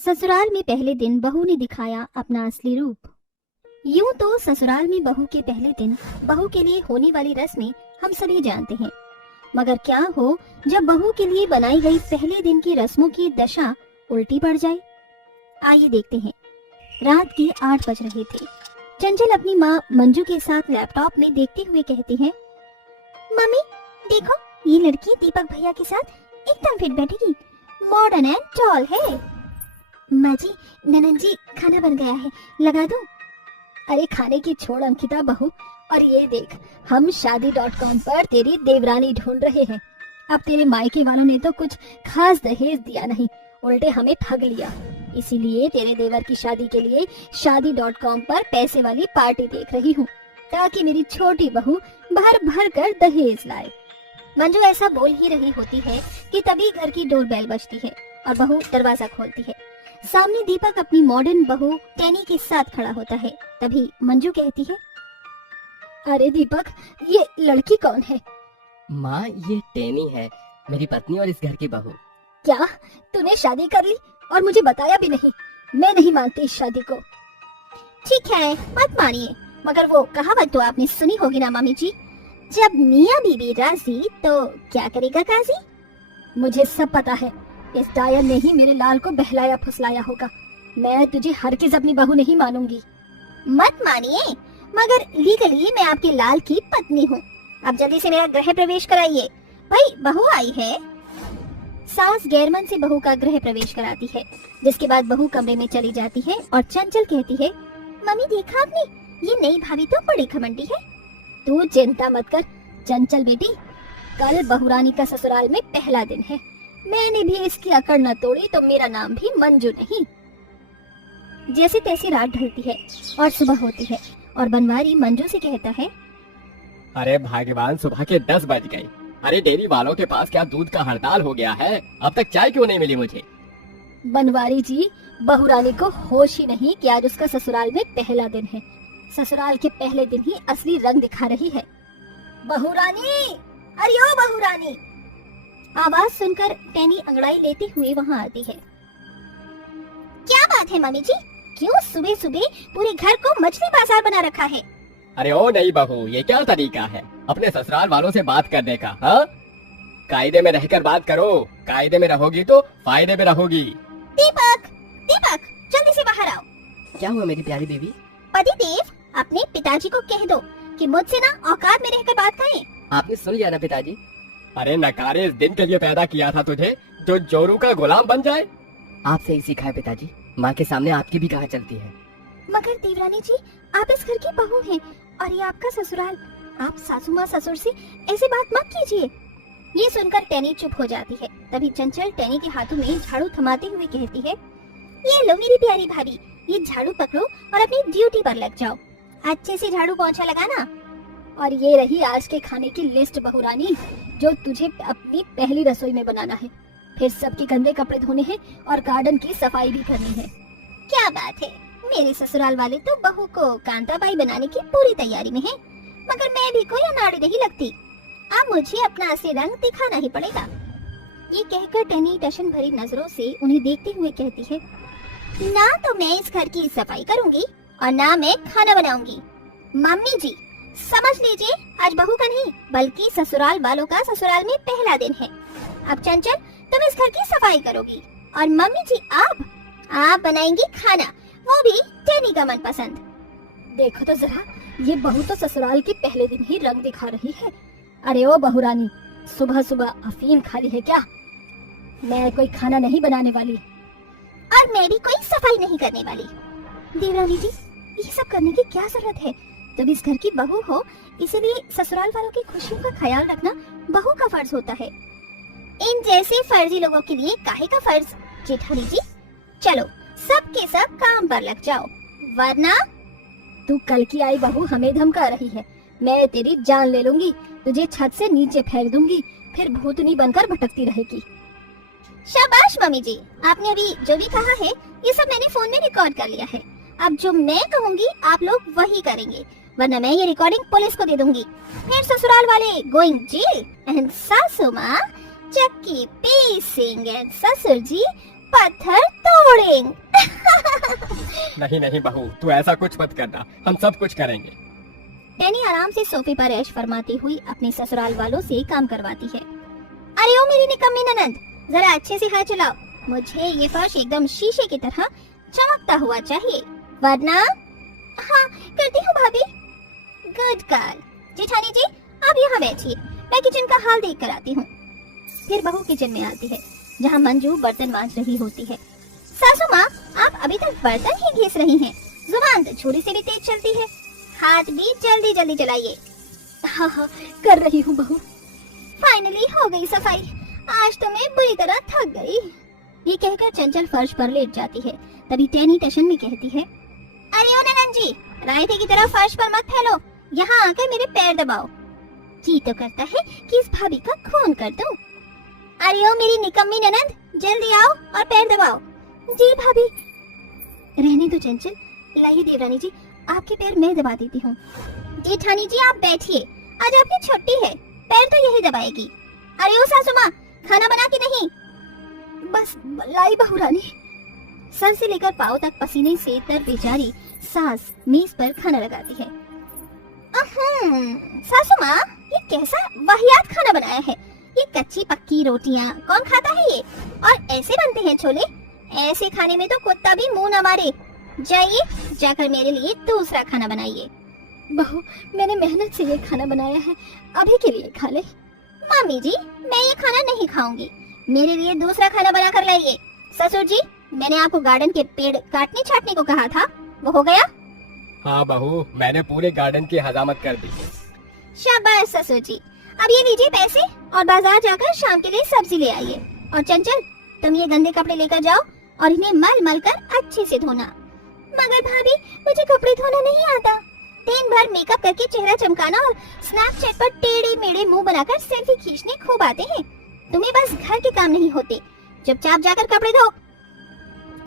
ससुराल में पहले दिन बहू ने दिखाया अपना असली रूप। यूं तो ससुराल में बहू के पहले दिन बहू के लिए होने वाली रस्में हम सभी जानते हैं, मगर क्या हो जब बहू के लिए बनाई गई पहले दिन की रस्मों की दशा उल्टी पड़ जाए। आइए देखते हैं। रात के 8 बज रहे थे। चंचल अपनी माँ मंजू के साथ लैपटॉप में देखते हुए कहती है, मम्मी देखो, ये लड़की दीपक भैया के साथ एकदम फिट बैठेगी, मॉडर्न एंड टॉल है। माँ जी, ननन जी, खाना बन गया है, लगा दूं? अरे खाने की छोड़ अंकिता बहू, और ये देख, हम शादी.com पर तेरी देवरानी ढूंढ रहे हैं। अब तेरे मायके वालों ने तो कुछ खास दहेज दिया नहीं, उल्टे हमें ठग लिया। इसीलिए तेरे देवर की शादी के लिए शादी.com पर पैसे वाली पार्टी देख रही हूँ, ताकि मेरी छोटी बहू भर भर कर दहेज लाए। मंजू ऐसा बोल ही रही होती है कि तभी घर की डोरबेल बजती है और बहू दरवाजा खोलती है। सामने दीपक अपनी मॉडर्न बहू टैनी के साथ खड़ा होता है। तभी मंजू कहती है, अरे दीपक, ये लड़की कौन है? माँ, ये टैनी है, मेरी पत्नी और इस घर की बहू। क्या तूने शादी कर ली और मुझे बताया भी नहीं? मैं नहीं मानती इस शादी को। ठीक है, मत मानिए, मगर वो कहावत तो आपने सुनी होगी ना मामी जी, जब मियाँ बीबी राजी तो क्या करेगा काजी। मुझे सब पता है, इस डायर ने ही मेरे लाल को बहलाया फुसलाया होगा। मैं तुझे हरगिज़ अपनी बहू नहीं मानूंगी। मत मानिए, मगर लीगली मैं आपके लाल की पत्नी हूँ। अब जल्दी से मेरा गृह प्रवेश कराइए, भाई बहू आई है। सास गैरमन से बहू का गृह प्रवेश कराती है, जिसके बाद बहू कमरे में चली जाती है और चंचल कहती है, मम्मी देखा आपने, ये नई भाभी तो बड़ी घमंडी है। तू चिंता मत कर चंचल बेटी, कल बहुरानी का ससुराल में पहला दिन है। मैंने भी इसकी अकड़ न तोड़ी तो मेरा नाम भी मंजू नहीं। जैसे तैसे रात ढलती है और सुबह होती है और बनवारी मंजू से कहता है, अरे भाग्यवान, सुबह के 10 बज गए। अरे डेयरी वालों के पास क्या दूध का हड़ताल हो गया है? अब तक चाय क्यों नहीं मिली मुझे? बनवारी जी, बहुरानी को होश ही नहीं कि आज उसका ससुराल में पहला दिन है। ससुराल के पहले दिन ही असली रंग दिखा रही है। बहुरानी, अरे ओ बहुरानी। आवाज सुनकर टैनी अंगड़ाई लेते हुए वहाँ आती है। क्या बात है मम्मी जी, क्यों सुबह सुबह पूरे घर को मछली बाजार बना रखा है? अरे ओ नहीं बहू, ये क्या तरीका है अपने ससुराल वालों से बात करने का? हाँ, कायदे में रहकर बात करो, कायदे में रहोगी तो फायदे में रहोगी। दीपक, दीपक, जल्दी से बाहर आओ। क्या हुआ मेरी प्यारी बेबी? पति देव, अपने पिताजी को कह दो कि मुझसे ना औकात में रहकर बात करें। आपने सुन लिया ना पिताजी? अरे नकारे, इस दिन के लिए पैदा किया था तुझे, जो जोरू का गुलाम बन जाए। आपसे ही सीखा है पिताजी, माँ के सामने आपकी भी कहाँ चलती है। मगर देवरानी जी, आप इस घर की बहू हैं और ये आपका ससुराल। आप सासू माँ ससुर से ऐसी बात मत कीजिए। ये सुनकर टैनी चुप हो जाती है। तभी चंचल टैनी के हाथों में झाड़ू थमाते हुए कहती है, ये लो मेरी प्यारी भाभी, ये झाड़ू पकड़ो और अपनी ड्यूटी पर लग जाओ। अच्छे से झाड़ू पोंछा लगाना। और ये रही आज के खाने की लिस्ट बहुरानी, जो तुझे अपनी पहली रसोई में बनाना है। फिर सबके गंदे कपड़े धोने हैं और गार्डन की सफाई भी करनी है। क्या बात है, मेरे ससुराल वाले तो बहू को कांताबाई बनाने की पूरी तैयारी में हैं, मगर मैं भी कोई अनाड़ी नहीं लगती। अब मुझे अपना असली रंग दिखाना ही पड़ेगा। ये कहकर टैनी टशन भरी नजरों से उन्हें देखते हुए कहती है, ना तो मैं इस घर की सफाई करूंगी और ना मैं खाना बनाऊंगी। मम्मी जी, समझ लीजिए, आज बहू का नहीं बल्कि ससुराल वालों का ससुराल में पहला दिन है। अब चंचल, तुम इस घर की सफाई करोगी और मम्मी जी आप बनाएंगी खाना, वो भी टैनी का मनपसंद। देखो तो जरा, ये बहू तो ससुराल के पहले दिन ही रंग दिखा रही है। अरे ओ बहुरानी, सुबह सुबह अफीम खा ली है क्या? मैं कोई खाना नहीं बनाने वाली और मैं भी कोई सफाई नहीं करने वाली। देवरानी जी, ये सब करने की क्या जरूरत है? तुम इस घर की बहू हो, इसीलिए ससुराल वालों की खुशियों का ख्याल रखना बहू का फर्ज होता है। इन जैसे फर्जी लोगों के लिए काहे का फर्ज जेठानी जी? चलो सब के सब काम पर लग जाओ, वरना तू कल की आई बहू हमें धमका रही है। मैं तेरी जान ले लूंगी, तुझे छत से नीचे फेंक दूंगी, फिर भूतनी बनकर भटकती रहेगी। शाबाश मम्मी जी, आपने अभी जो भी कहा है ये सब मैंने फोन में रिकॉर्ड कर लिया है। अब जो मैं कहूँगी आप लोग वही करेंगे, वरना मैं ये रिकॉर्डिंग पुलिस को दे दूंगी। फिर ससुराल वाले गोइंग जेल एंड सासू माँ चक्की पीसिंग एंड ससुर जी पत्थर तोड़ेंगे। नहीं नहीं बहू, तू ऐसा कुछ मत करना, हम सब कुछ करेंगे। टेनी आराम से सोफे पर ऐश फरमाती हुई अपने ससुराल वालों से काम करवाती है। अरे ओ मेरी निकम्मी ननंद, जरा अच्छे से हाथ चलाओ, मुझे ये फर्श एकदम शीशे की तरह चमकता हुआ चाहिए, वरना। हाँ करती हूँ भाभी। Good girl. जेठानी जी आप यहाँ बैठिए, मैं किचन का हाल देख कर आती हूँ। फिर बहू किचन में आती है, जहाँ मंजू बर्तन मांज रही होती है। सासू माँ, आप अभी तक बर्तन ही घिस रही हैं, जुबान तो छुरी से भी तेज चलती है, हाथ भी जल्दी जल्दी चलाइए। हाँ हाँ कर रही हूँ बहू। फाइनली हो गई सफाई, आज तो मैं बुरी तरह थक गई। ये कहकर चंचल फर्श पर लेट जाती है। तभी टेनी टशन में कहती है, अरे ओ ननंद जी, रायते की तरह फर्श पर मत फैलो, यहाँ आकर मेरे पैर दबाओ। जी तो करता है कि इस भाभी का खून कर दूं। अरे ओ मेरी निकम्मी ननंद, जल्दी आओ और पैर दबाओ। जी भाभी। रहने दो चंचल, लाइए देवरानी जी, आपके पैर मैं दबा देती हूँ। जेठानी जी आप बैठिए, आज आपकी छुट्टी है, पैर तो यही दबाएगी। अरे ओ सासू माँ, खाना बना के नहीं? बस लाई बहू रानी। सर से लेकर पाँव तक पसीने से तर बेचारी सास मेज पर खाना लगाती है। सासू माँ, ये कैसा वाहियात खाना बनाया है? ये कच्ची पक्की रोटियाँ कौन खाता है ये? और ऐसे बनते हैं छोले? ऐसे खाने में तो कुत्ता भी मुंह न मारे। जाइए, जाकर मेरे लिए दूसरा खाना बनाइए। बहू, मैंने मेहनत से ये खाना बनाया है, अभी के लिए खा ले। मामी जी, मैं ये खाना नहीं खाऊंगी, मेरे लिए दूसरा खाना बना कर लाइए। ससुर जी, मैंने आपको गार्डन के पेड़ काटने छाटने को कहा था, वो हो गया? हाँ बहू, मैंने पूरे गार्डन की हजामत कर दी है। शाबाश ससुर जी, अब ये लीजिए पैसे और बाजार जाकर शाम के लिए सब्जी ले आइए। और चंचल, तुम ये गंदे कपड़े लेकर जाओ और इन्हें मल मल कर अच्छे से धोना। मगर भाभी, मुझे कपड़े धोना नहीं आता। दिन भर मेकअप करके चेहरा चमकाना और स्नैपचैट पर टेढ़े मेढ़े मुंह बनाकर सेल्फी खींचने खूब आते हैं। तुम्हें बस घर के काम नहीं होते, चुपचाप जाकर कपड़े धो।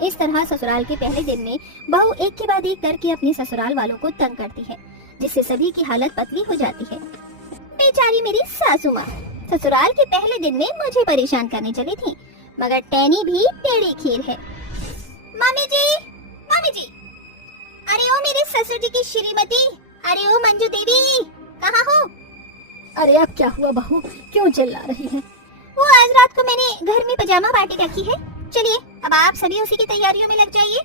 इस तरह ससुराल के पहले दिन में बहू एक के बाद एक करके अपने ससुराल वालों को तंग करती है, जिससे सभी की हालत पतली हो जाती है। बेचारी मेरी सासू माँ ससुराल के पहले दिन में मुझे परेशान करने चली थी, मगर टैनी भी टेढ़ी खीर है। मामी जी, मामी जी, अरे ओ मेरे ससुर जी की श्रीमती, अरे ओ मंजू देवी, कहाँ हो? अरे अब क्या हुआ बहू, क्यों चिल्ला रही है? वो आज रात को मैंने घर में पजामा पार्टी रखी है, चलिए अब आप सभी उसी की तैयारियों में लग जाइए।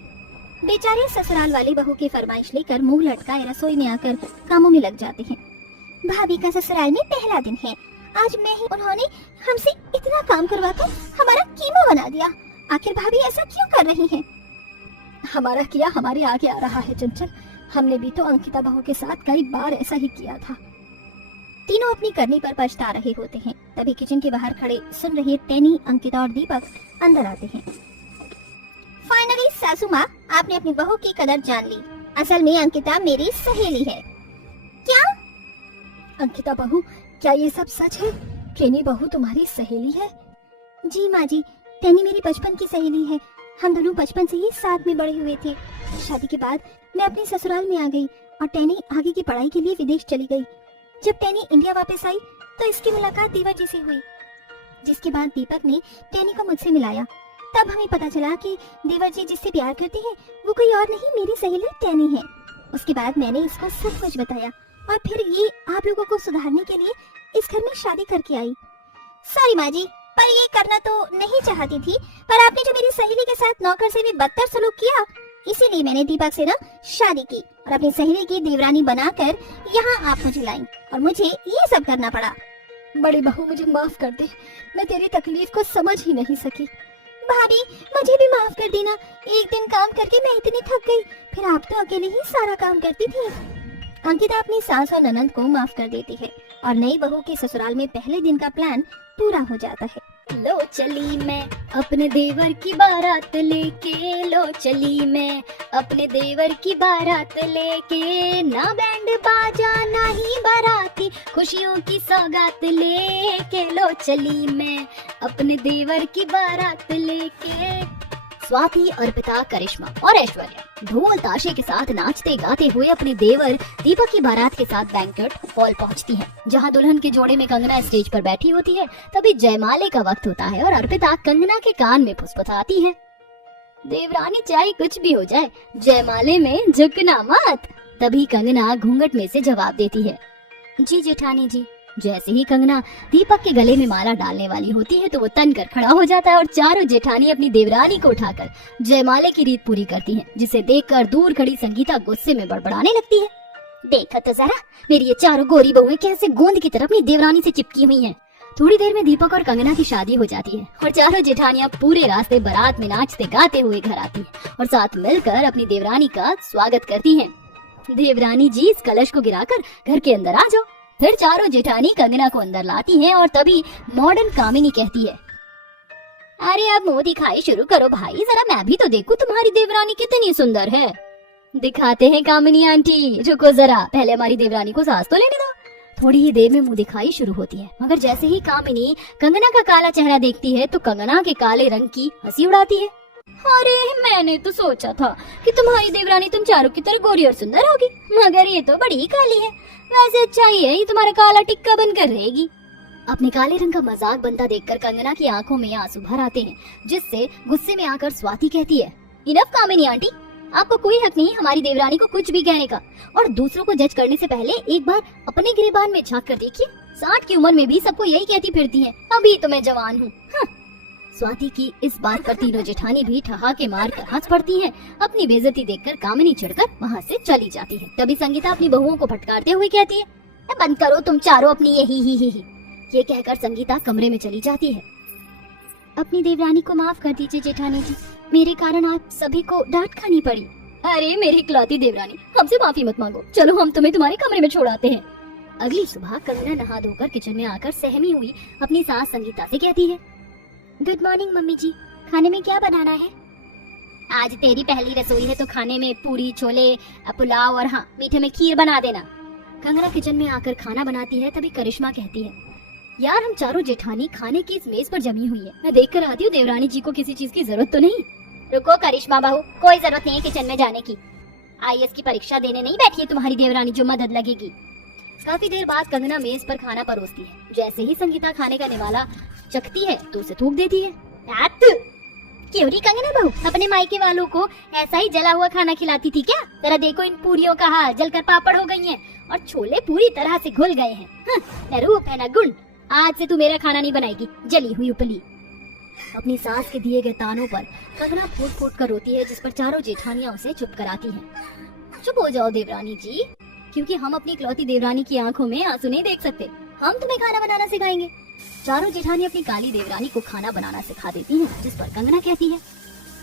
बेचारे ससुराल वाली बहू की फरमाइश लेकर मुंह लटकाए रसोई में आकर कामों में लग जाते हैं। भाभी का ससुराल में पहला दिन है, आज मैं ही उन्होंने हमसे इतना काम करवाकर हमारा कीमा बना दिया। आखिर भाभी ऐसा क्यों कर रही हैं? हमारा किया हमारे आगे आ रहा है चंचल, हमने भी तो अंकिता बहू के साथ कई बार ऐसा ही किया था। तीनों अपनी करनी पर पछता रहे होते हैं। तभी किचन के बाहर खड़े सुन रहे टैनी, अंकिता और दीपक अंदर आते हैं। फाइनली सासू माँ, आपने अपनी बहू की कदर जान ली। असल में अंकिता मेरी सहेली है। क्या? अंकिता बहू, क्या ये सब सच है? टैनी बहू तुम्हारी सहेली है? जी माँ जी, टैनी मेरी बचपन की सहेली है, हम दोनों बचपन से ही साथ में बड़े हुए थे। शादी के बाद मैं अपने ससुराल में आ गई और टैनी आगे की पढ़ाई के लिए विदेश चली गई। जब टैनी इंडिया वापस आई तो इसकी मुलाकात देवर जी से हुई, जिसके बाद दीपक ने टैनी को मुझसे मिलाया। तब हमें पता चला कि देवर जी जिससे प्यार करते हैं वो कोई और नहीं, मेरी सहेली टैनी है। उसके बाद मैंने इसको सब कुछ बताया और फिर ये आप लोगों को सुधारने के लिए इस घर में शादी करके आई। सॉरी माँ जी, पर ये करना तो नहीं चाहती थी, पर आपने जो मेरी सहेली के साथ नौकर से भी बदतर सलूक किया, इसीलिए मैंने दीपक से ना शादी की और अपनी सहेली की देवरानी बनाकर यहाँ आप मुझे लाई और मुझे ये सब करना पड़ा। बड़ी बहू, मुझे माफ कर दे, मैं तेरी तकलीफ को समझ ही नहीं सकी। भाभी, मुझे भी माफ कर देना, एक दिन काम करके मैं इतनी थक गई, फिर आप तो अकेले ही सारा काम करती थी। अंकिता अपनी सास और ननंद को माफ कर देती है और नई बहू के ससुराल में पहले दिन का प्लान पूरा हो जाता है। लो चली मैं अपने देवर की बारात लेके, लो चली मैं अपने देवर की बारात लेके, ना बैंड बाजा ना ही बाराती, खुशियों की सौगात लेके, लो चली मैं अपने देवर की बारात लेके। स्वाति, अर्पिता, करिश्मा और ऐश्वर्या ढोल ताशे के साथ नाचते गाते हुए अपने देवर दीपक की बारात के साथ बैंक्वेट हॉल पहुंचती हैं, जहां दुल्हन के जोड़े में कंगना स्टेज पर बैठी होती है। तभी जयमाले का वक्त होता है और अर्पिता कंगना के कान में फुसफुसाती है। देवरानी चाहे कुछ भी हो जाए, जयमाले में झुकना मत। तभी कंगना घूंघट में से जवाब देती है, जी जेठानी जी। जैसे ही कंगना दीपक के गले में माला डालने वाली होती है तो वो तन कर खड़ा हो जाता है और चारों जेठानी अपनी देवरानी को उठाकर जयमाले की रीत पूरी करती हैं, जिसे देखकर दूर खड़ी संगीता गुस्से में बड़बड़ाने लगती है। देखा तो जरा, मेरी ये चारों गोरी बहुएं कैसे गोंद की तरह अपनी देवरानी से चिपकी हुई हैं। थोड़ी देर में दीपक और कंगना की शादी हो जाती है और चारों जेठानियां पूरे रास्ते बारात में नाचते गाते हुए घर आती हैं और साथ मिलकर अपनी देवरानी का स्वागत करती हैं। देवरानी जी, इस कलश को गिराकर घर के अंदर आ जाओ। फिर चारों जेठानी कंगना को अंदर लाती हैं और तभी मॉडर्न कामिनी कहती है, अरे अब मुंह दिखाई शुरू करो भाई, जरा मैं भी तो देखूं तुम्हारी देवरानी कितनी सुंदर है। दिखाते हैं कामिनी आंटी, रुको जरा, पहले हमारी देवरानी को सांस तो लेने दो। थोड़ी ही देर में मुंह दिखाई शुरू होती है, मगर जैसे ही कामिनी कंगना का काला चेहरा देखती है तो कंगना के काले रंग की हंसी उड़ाती है। अरे मैंने तो सोचा था कि तुम्हारी देवरानी तुम चारों की तरह गोरी और सुंदर होगी, मगर ये तो बड़ी काली है। वैसे अच्छा ही है, ये तुम्हारा काला टिक्का बनकर रहेगी। अपने काले रंग का मजाक बनता देखकर कंगना की आंखों में आंसू भर आते हैं, जिससे गुस्से में आकर स्वाति कहती है, इनफ कामिनी आंटी, आपको कोई हक नहीं हमारी देवरानी को कुछ भी कहने का, और दूसरों को जज करने से पहले एक बार अपने गिरेबान में झांक कर देखिए। 60 की उम्र में भी सबको यही कहती फिरती हैं, अभी तो मैं जवान हूँ। स्वाति की इस बात पर तीनों जेठानी भी ठहाके मार कर हंस पड़ती हैं। अपनी बेइज्जती देखकर कामिनी चिढ़कर वहाँ से चली जाती है। तभी संगीता अपनी बहुओं को फटकारते हुए कहती है, बंद करो तुम चारों अपनी यही ही। ये कहकर संगीता कमरे में चली जाती है। अपनी देवरानी को माफ कर दीजिए जेठानी जी, मेरे कारण आप सभी को डांट खानी पड़ी। अरे मेरी इकलौती देवरानी, हमसे माफी मत मांगो, चलो हम तुम्हें तुम्हारे कमरे में छोड़ाते हैं। अगली सुबह कंगना नहा धोकर किचन में आकर सहमी हुई अपनी सास संगीता से कहती है, गुड मॉर्निंग मम्मी जी, खाने में क्या बनाना है? आज तेरी पहली रसोई है तो खाने में पूरी, छोले, पुलाव और हाँ, मीठे में खीर बना देना। कंगना किचन में आकर खाना बनाती है। तभी करिश्मा कहती है, यार हम चारों जेठानी खाने की इस मेज पर जमी हुई है, मैं देख कर आती हूँ देवरानी जी को किसी चीज की जरूरत तो नहीं। रुको करिश्मा बहू, कोई जरूरत नहीं है किचन में जाने की। IAS की परीक्षा देने नहीं बैठी है तुम्हारी देवरानी जो मदद लगेगी। काफी देर बाद कंगना मेज पर खाना परोसती है। जैसे ही संगीता खाने का निवाला चखती है तो उसे थूक देती है। क्यों री कंगना बहू, अपने मायके वालों को ऐसा ही जला हुआ खाना खिलाती थी क्या? जरा देखो इन पूरियों का हाल, जलकर पापड़ हो गई हैं और छोले पूरी तरह से घुल गए हैं। न रूप है न गुण, आज से तू मेरा खाना नहीं बनाएगी, जली हुई उपली। अपनी सास के दिए गए तानों पर कंगना फूट फूट कर रोती है, जिस पर चारों जेठानियां उसे चुप कराती हैं। चुप हो जाओ देवरानी जी, क्योंकि हम अपनी इकलौती देवरानी की आंखों में आंसू नहीं देख सकते, हम तुम्हें खाना बनाना सिखाएंगे। चारों जेठानी अपनी काली देवरानी को खाना बनाना सिखा देती हैं, जिस पर कंगना कहती है,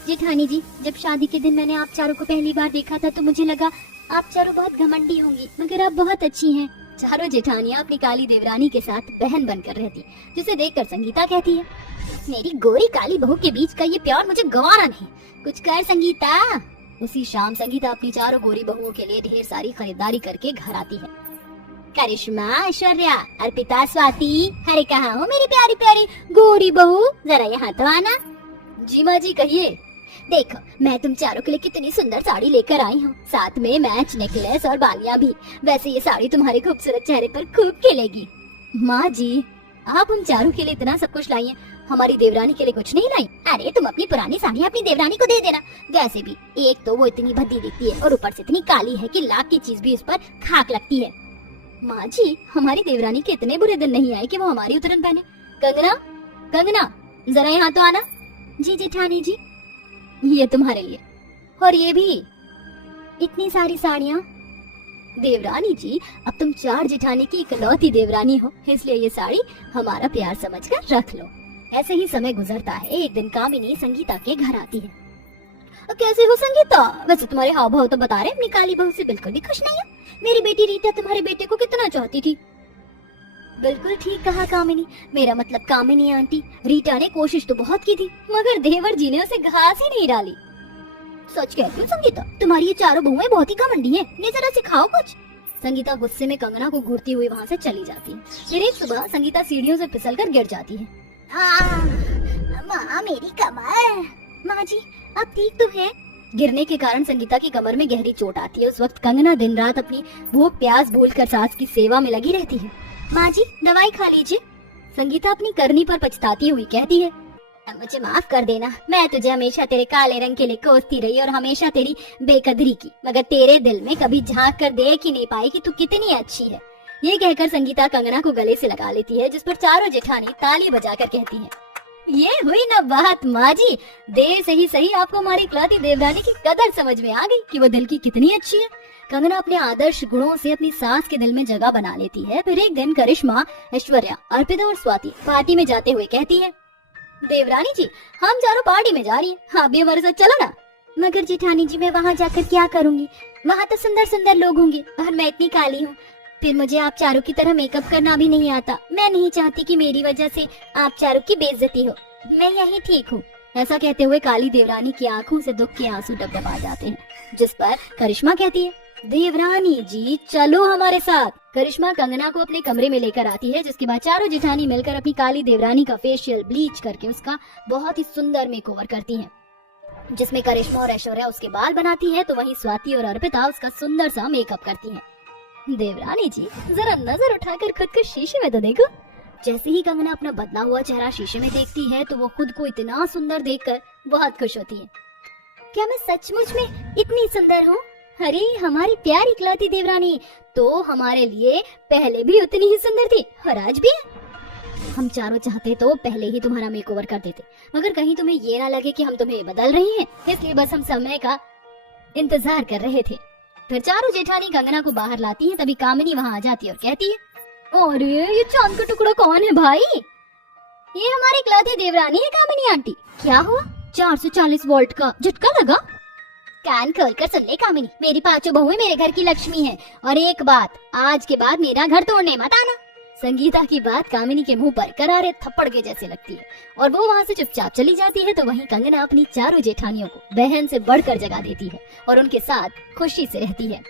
जेठानी जी, जब शादी के दिन मैंने आप चारों को पहली बार देखा था तो मुझे लगा आप चारों बहुत घमंडी होंगी, मगर आप बहुत अच्छी हैं। चारों जेठानियां अपनी काली देवरानी के साथ बहन बनकर रहती, जिसे देखकर संगीता कहती है, मेरी गोरी काली बहू के बीच का ये प्यार मुझे गवारा नहीं, कुछ कर संगीता। उसी शाम संगीता अपनी चारों गोरी बहुओं के लिए ढेर सारी खरीदारी करके घर आती है। करिश्मा, ऐश्वर्या, अर्पिता, स्वाति, अरे कहाँ हो मेरी प्यारी प्यारी गोरी बहू, जरा यहाँ तो आना। जी माँ जी कहिए। देखो मैं तुम चारों के लिए कितनी सुंदर साड़ी लेकर आई हूँ, साथ में मैच नेकलेस और बालियाँ भी। वैसे ये साड़ी तुम्हारे खूबसूरत चेहरे पर खूब खिलेगी। माँ जी, आप हम चारों के लिए इतना सब कुछ लाई है, हमारी देवरानी के लिए कुछ नहीं लाई? अरे तुम अपनी पुरानी साड़ी अपनी देवरानी को दे देना। वैसे भी एक तो वो इतनी भद्दी दिखती है और ऊपर से इतनी काली है कि लाख की चीज भी उस पर खाक लगती है। माँ जी, हमारी देवरानी के इतने बुरे दिन नहीं आए कि वो हमारी उतरन पहने। कंगना, कंगना, जरा यहाँ तो आना। जी जेठानी जी। ये तुम्हारे लिए, और ये भी, इतनी सारी साड़ियाँ। देवरानी जी, अब तुम चार जेठानी की इकलौती देवरानी हो, इसलिए ये साड़ी हमारा प्यार समझकर रख लो। ऐसे ही समय गुजरता है। एक दिन कामिनी संगीता के घर आती है। कैसे हो संगीता? वैसे तुम्हारे हाव भाव तो बता रहे अपनी काली बहू से बिल्कुल भी खुश नहीं हो। मेरी बेटी रीटा तुम्हारे बेटे को कितना चाहती थी। बिल्कुल ठीक कहा कामिनी, मेरा मतलब कामिनी आंटी, रीटा ने कोशिश तो बहुत की थी, मगर देवर जी ने उसे घास ही नहीं डाली। सच कहती हूँ संगीता, तुम्हारी ये चारों बहुएं बहुत ही घमंडी हैं, ये जरा सिखाओ कुछ। संगीता गुस्से में कंगना को घूरती हुई वहाँ से चली जाती है। फिर एक सुबह संगीता सीढ़ियों से फिसलकर गिर जाती है। माँ मेरी कमर। माँ जी अब ठीक तो है? गिरने के कारण संगीता की कमर में गहरी चोट आती है। उस वक्त कंगना दिन रात अपनी भूख प्यास भूलकर सास की सेवा में लगी रहती है। माँ जी दवाई खा लीजिए। संगीता अपनी करनी पर पछताती हुई कहती है। मुझे माफ कर देना, मैं तुझे हमेशा तेरे काले रंग के लिए कोसती रही और हमेशा तेरी बेकदरी की, मगर तेरे दिल में कभी झांक कर देख ही नहीं पाई कि तू कितनी अच्छी है। ये कहकर संगीता कंगना को गले से लगा लेती है, जिस पर चारों जेठानी ताली बजाकर कहती हैं, ये हुई ना बात माँ जी, देर से ही सही आपको हमारी इकलौती देवरानी की कदर समझ में आ गई कि वो दिल की कितनी अच्छी है। कंगना अपने आदर्श गुणों से अपनी सास के दिल में जगह बना लेती है। फिर एक दिन करिश्मा, ऐश्वर्या, अर्पिता और स्वाति पार्टी में जाते हुए कहती है, देवरानी जी हम चारों पार्टी में जा रही हैं, आप भी हमारे साथ चलो ना। मगर जेठानी जी मैं वहाँ जाकर क्या करूँगी, वहाँ तो सुंदर सुंदर लोग होंगे और मैं इतनी काली हूँ, फिर मुझे आप चारों की तरह मेकअप करना भी नहीं आता। मैं नहीं चाहती कि मेरी वजह से आप चारों की बेइज्जती हो, मैं यही ठीक हूँ। ऐसा कहते हुए काली देवरानी की आंखों से दुख के आंसू डबडबा जाते हैं, जिस पर करिश्मा कहती है, देवरानी जी चलो हमारे साथ। करिश्मा कंगना को अपने कमरे में लेकर आती है, जिसके बाद चारों जेठानी मिलकर अपनी काली देवरानी का फेशियल ब्लीच करके उसका बहुत ही सुंदर मेकओवर करती हैं, जिसमें करिश्मा और ऐश्वर्या उसके बाल बनाती है, तो वहीं स्वाति और अर्पिता उसका सुंदर सा मेकअप करती हैं। देवरानी जी जरा नजर उठाकर खुद को शीशे में तो देखो। जैसे ही कंगना अपना बदला हुआ चेहरा शीशे में देखती है तो वो खुद को इतना सुंदर देखकर बहुत खुश होती है। क्या मैं सचमुच में इतनी सुंदर हूँ? अरे हमारी प्यारी इकलौती देवरानी तो हमारे लिए पहले भी उतनी ही सुंदर थी और आज भी है। हम चारों चाहते तो पहले ही तुम्हारा मेकओवर कर देते, मगर कहीं तुम्हें ये ना लगे कि हम तुम्हें बदल रही हैं, इसलिए बस हम समय का इंतजार कर रहे थे। फिर चारों जेठानी कंगना को बाहर लाती हैं, तभी कामिनी वहाँ आ जाती है और कहती है, अरे ये चांद का टुकड़ा कौन है भाई? ये हमारी इकलौती देवरानी है कामिनी आंटी। क्या हुआ? 440 वोल्ट का झटका लगा? कान खोलकर सुन ले कामिनी, मेरी पांचों बहुएं मेरे घर की लक्ष्मी हैं, और एक बात, आज के बाद मेरा घर तोड़ने मत आना। संगीता की बात कामिनी के मुंह पर करारे थप्पड़ के जैसे लगती है और वो वहाँ से चुपचाप चली जाती है। तो वहीं कंगना अपनी चारों जेठानियों को बहन से बढ़कर जगा देती है और उनके साथ खुशी से रहती है।